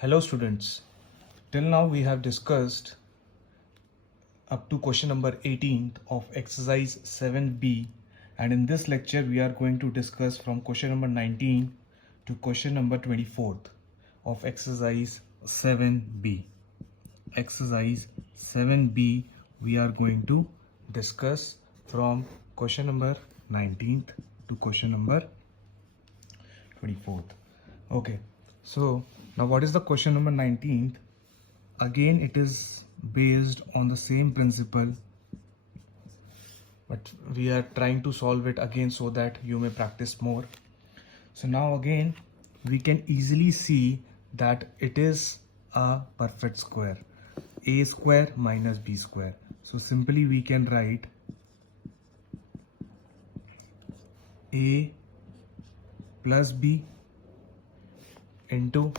Hello students, till now we have discussed up to question number 18th of exercise 7b, and in this lecture we are going to discuss from question number 19 to question number 24th of exercise 7b. Exercise 7b we are going to discuss from question number 19th to question number 24th. Okay, so now what is the question number 19th? Again, it is based on the same principle, but we are trying to solve it again so that you may practice more. So now again we can easily see that it is a perfect square, a square minus b square. So simply we can write a plus b into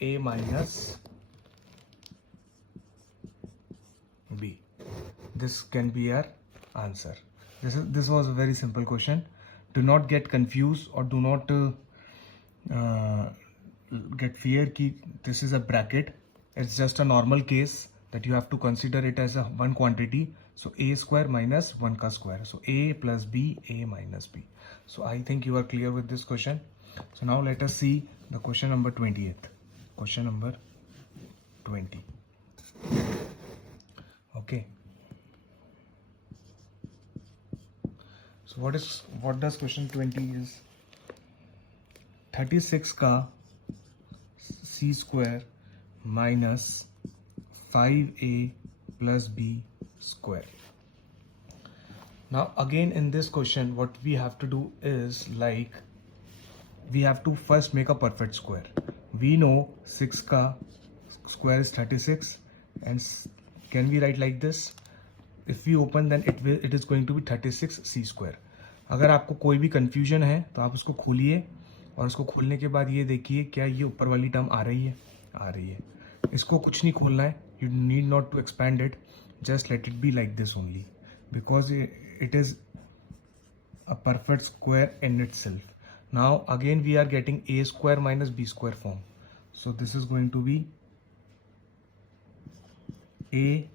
a minus b. This can be our answer. This was a very simple question. Do not get confused or do not get fear ki this is a bracket. It's just a normal case that you have to consider it as a one quantity. So a square minus 1 ka square. So a plus b, a minus b. So I think you are clear with this question. So now let us see the question number 20th. Question number 20. Okay. So what does question 20 is? 36 ka c square minus 5a plus b square. Now again in this question what we have to do is like we have to first make a perfect square. We know 6 ka square is 36, and can we write like this? If we open then it is going to be 36 c square. अगर आपको कोई भी confusion है तो आप उसको खोलिए और उसको खोलने के बाद ये देखिए क्या ये ऊपर वाली टर्म आ रही है. इसको कुछ नहीं खोलना है. You need not to expand it. Just let it be like this only, because it is a perfect square in itself. Now again we are getting a square minus b square form. So this is going to be a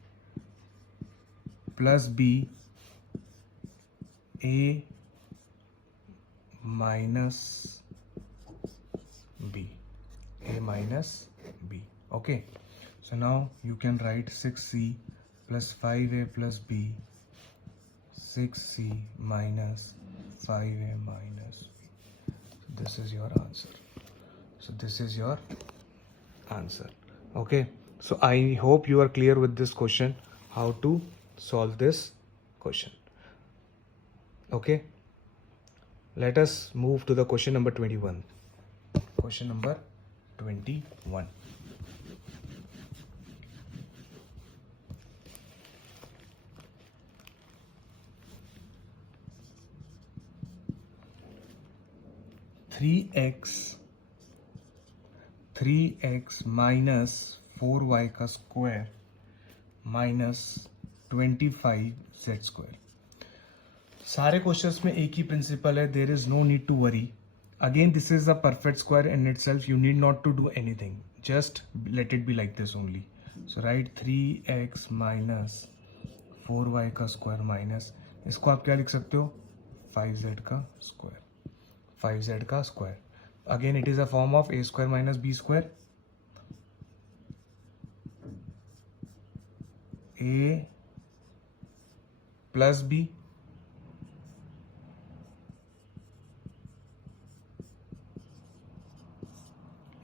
plus b, a minus b, a minus b. Okay, so now you can write 6c plus 5a plus b, 6c minus 5a minus b. This is your answer. So this is your answer. Okay, so I hope you are clear with this question, how to solve this question. Okay, let us move to the question number 21. Question number 21. Three x minus 4y का square minus 25z square. सारे questions में एक ही principle है. There is no need to worry. Again this is a perfect square in itself. You need not to do anything. Just let it be like this only. So write 3x minus 4y का square minus, इसको आप क्या लिख सकते हो, 5z का square. 5z का square. Again it is a form of a square minus b square. a plus b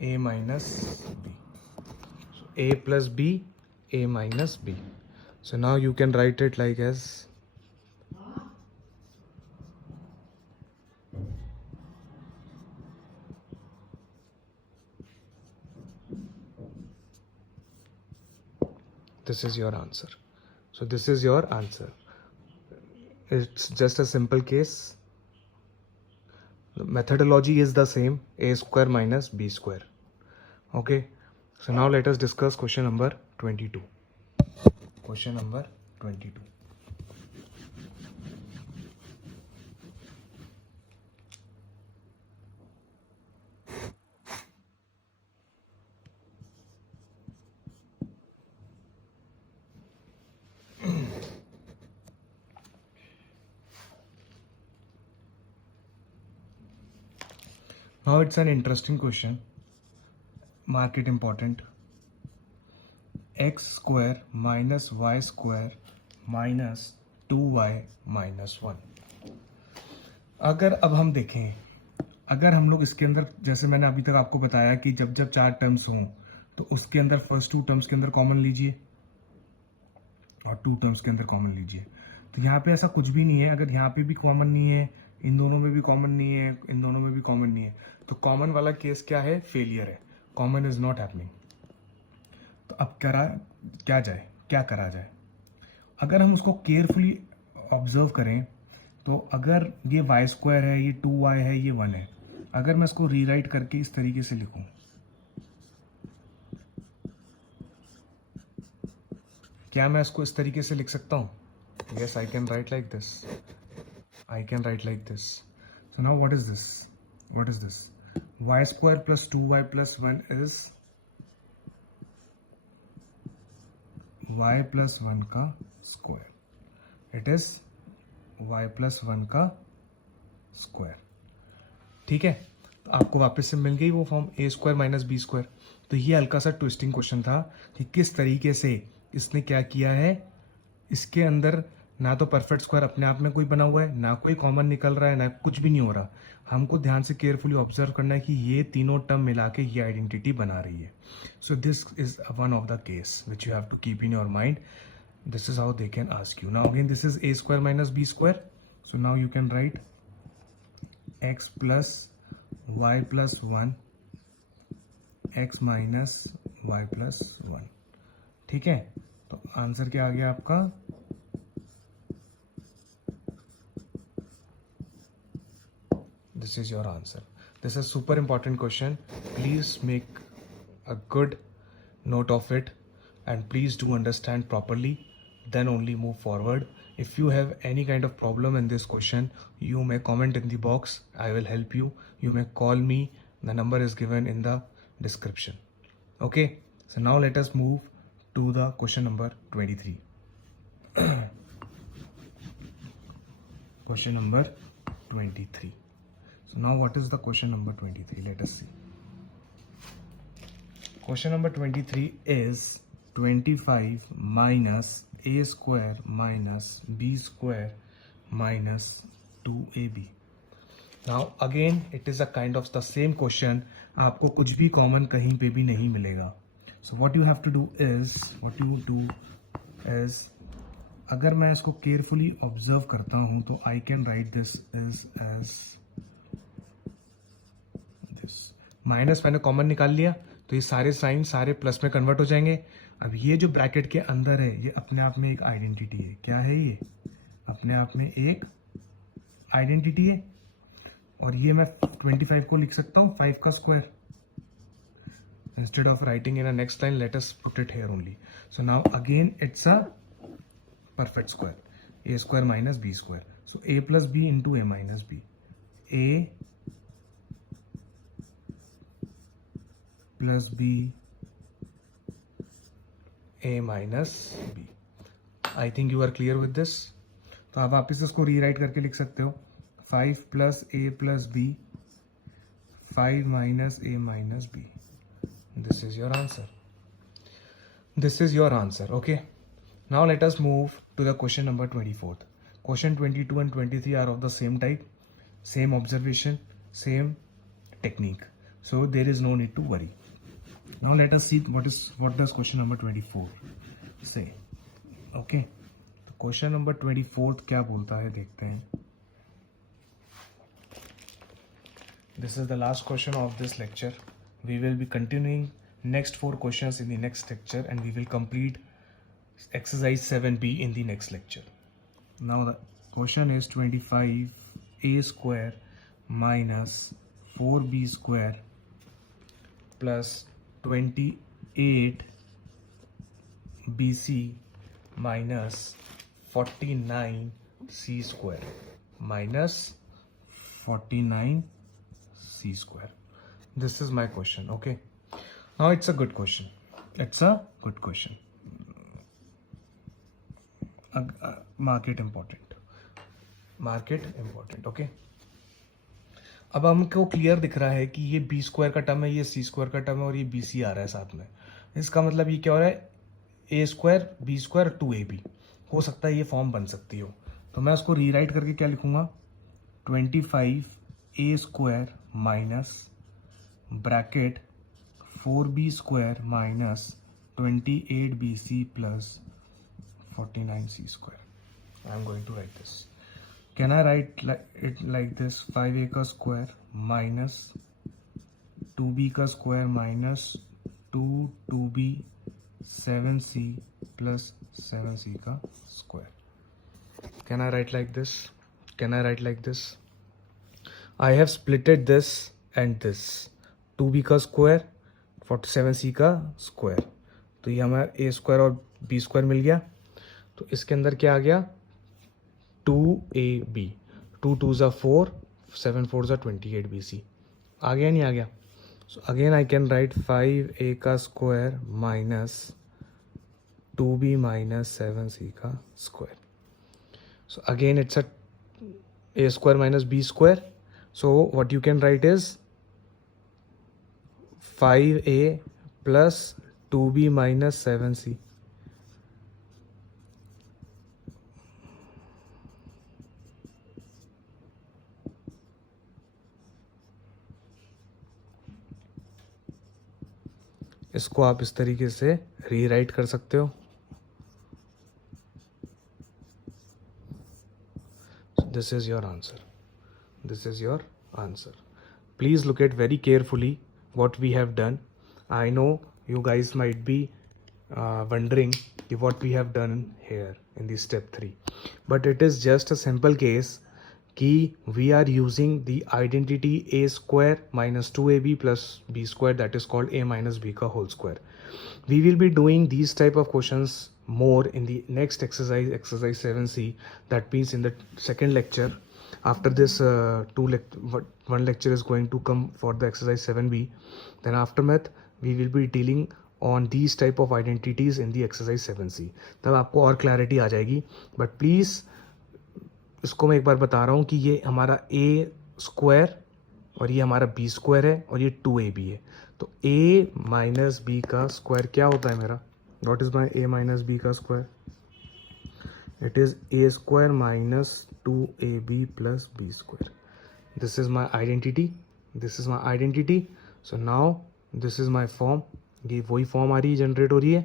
a minus b. So a plus b, a minus b. So now you can write it like as this is your answer. So this is your answer. It's just a simple case. The methodology is the same, a square minus b square. Okay, so now let us discuss question number 22. Question number 22. Now it's an interesting question. Mark it important. X square minus y square minus 2y minus 1. अगर अब हम देखें, अगर हम लोग इसके अंदर, जैसे मैंने अभी तक आपको बताया कि जब जब 4 टर्म्स हों तो उसके अंदर फर्स्ट 2 टर्म्स के अंदर कॉमन लीजिए और 2 टर्म्स के अंदर कॉमन लीजिए. तो यहाँ पे ऐसा कुछ भी नहीं है. अगर यहाँ पे भी कॉमन नहीं है, इन दोनों में भी कॉमन नहीं है, इन दोनों में भी कॉमन नहीं है, तो कॉमन वाला केस क्या है? फेलियर है. Common is not happening. तो अब क्या करा जाए? अगर हम उसको केयरफुली ऑब्जर्व करें तो अगर ये y स्क्वायर है, ये 2y है, ये 1 है, अगर मैं इसको रीराइट करके इस तरीके से लिखूं, क्या मैं इसको इस तरीके से लिख सकता हूं? Yes, I can write like this. I can write like this. So now what is this? What is this? Y square plus 2y plus 1 is y plus 1 का square. It is y plus 1 का square. ठीक है, तो आपको वापस से मिल गई वो form a square minus B square. तो ये हल्का सा ट्विस्टिंग क्वेश्चन था कि किस तरीके से इसने क्या किया है. इसके अंदर ना तो परफेक्ट स्क्वायर अपने आप में कोई बना हुआ है, ना कोई कॉमन निकल रहा है, ना कुछ भी नहीं हो रहा. हमको ध्यान से केयरफुली ऑब्जर्व करना है कि ये तीनों टर्म मिला के ये आइडेंटिटी बना रही है. So this is one of the case which you have to keep in your mind. This is how they can ask you. Now again this is a square minus B square. So now you can write x plus y plus 1 x minus y plus 1. ठीक है, तो answer क्या आ गया आपका? This is your answer. This is super important question. Please make a good note of it and please do understand properly, then only move forward. If you have any kind of problem in this question, you may comment in the box. I will help you. You may call me. The number is given in the description. Okay, so now let us move to the question number 23. Question number 23. So now what is the question number 23? Let us see. Question number 23 is 25 minus a square minus b square minus 2ab. Now again it is a kind of the same question. आपको कुछ भी common कहीं पे भी नहीं मिलेगा. So what you have to do is अगर मैं इसको केयरफुली ऑब्जर्व करता हूं तो I can write this is as this. Minus मैंने कॉमन निकाल लिया तो ये सारे साइन सारे प्लस में कन्वर्ट हो जाएंगे. अब ये जो ब्रैकेट के अंदर है ये अपने आप में एक आइडेंटिटी है. क्या है ये? अपने आप में एक आइडेंटिटी है. और ये मैं 25 को लिख सकता हूँ 5 का square. Instead of writing in a next line, let us put it here only. So now again it's a perfect square. A square minus b square. So a plus b into a minus b. A plus b, a minus b. I think you are clear with this. तो आप वापस इसको rewrite करके लिख सकते हो 5 plus a plus b, 5 minus a minus b. This is your answer. This is your answer. Okay. Now let us move to the question number 24. Question 22 and 23 are of the same type, same observation, same technique. So there is no need to worry. Now let us see what does question number 24 say. Okay. तो question number 24 क्या बोलता है देखते हैं. This is the last question of this lecture. We will be continuing next 4 questions in the next lecture and we will complete exercise 7b in the next lecture. Now the question is 25 a square minus 4b square plus 28 bc minus 49 c square minus 49 c square. This is my question. Okay, now it's a good question. It's a good question. Mark it important. Mark it important. Okay, अब हमको clear दिख रहा है कि ये B square का term है, ये सी स्क्वायर का टर्म है और ये बी सी आ रहा है साथ में। इसका मतलब ये क्या हो रहा है, ए स्क्वायर बी स्क्वायर 2ab हो सकता है, ये फॉर्म बन सकती हो। तो मैं उसको रीराइट करके क्या लिखूंगा, 25a square minus bracket 4b square minus 28bc plus 49c square. I am going to write this. Can I write it like this, 5a का square minus 2b का square minus 2b 7c plus 7c का square. Can I write like this? Can I write like this? I have splitted this and this. 2b का square 47c का square. तो ये हमारा a square और b square मिल गया। तो इसके अंदर क्या आ गया, 2ab, 2 2s are 4, 7 4s are 28bc। आ गया नहीं आ गया? So again I can write 5a का square minus 2b minus 7c का square. So again it's a square minus b square. So what you can right is 5a plus 2b minus 7c। इसको आप इस तरीके से rewrite कर सकते हो। This is your answer, this is your answer. Please look at very carefully what we have done. I know you guys might be wondering what we have done here in the step 3, but it is just a simple case कि we are using the identity a square minus 2ab plus b square, that is called a minus b का whole square. We will be doing these type of questions more in the next exercise, exercise 7c, that means in the second lecture. After this one lecture is going to come for the exercise 7b. Then aftermath we will be dealing on these type of identities in the exercise 7c. तब आपको और clarity आ जाएगी। But please इसको मैं एक बार बता रहा हूँ कि ये हमारा a स्क्वायर और ये हमारा b स्क्वायर है और ये 2ab है। तो a माइनस बी का स्क्वायर क्या होता है मेरा, what is my a minus B का square, it is a square minus 2ab plus b square. This is my identity, this is my identity. So now this is my form, ये वही form आ रही है, generate हो रही है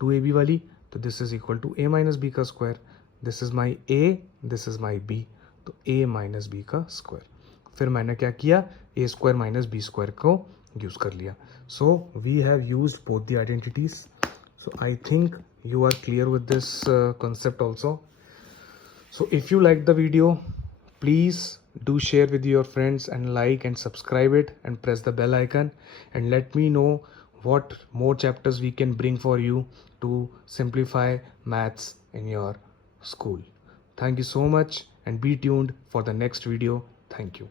2ab वाली। तो this is equal to a minus B का square, this is my a, this is my b, तो a माइनस बी का स्क्वायर। फिर मैंने क्या किया, a square minus B square को यूज कर लिया। So we have used both the identities. So I think you are clear with this concept also. So if you like the video, please do share with your friends and like and subscribe it and press the bell icon and let me know what more chapters we can bring for you to simplify maths in your school. Thank you so much and be tuned for the next video. Thank you.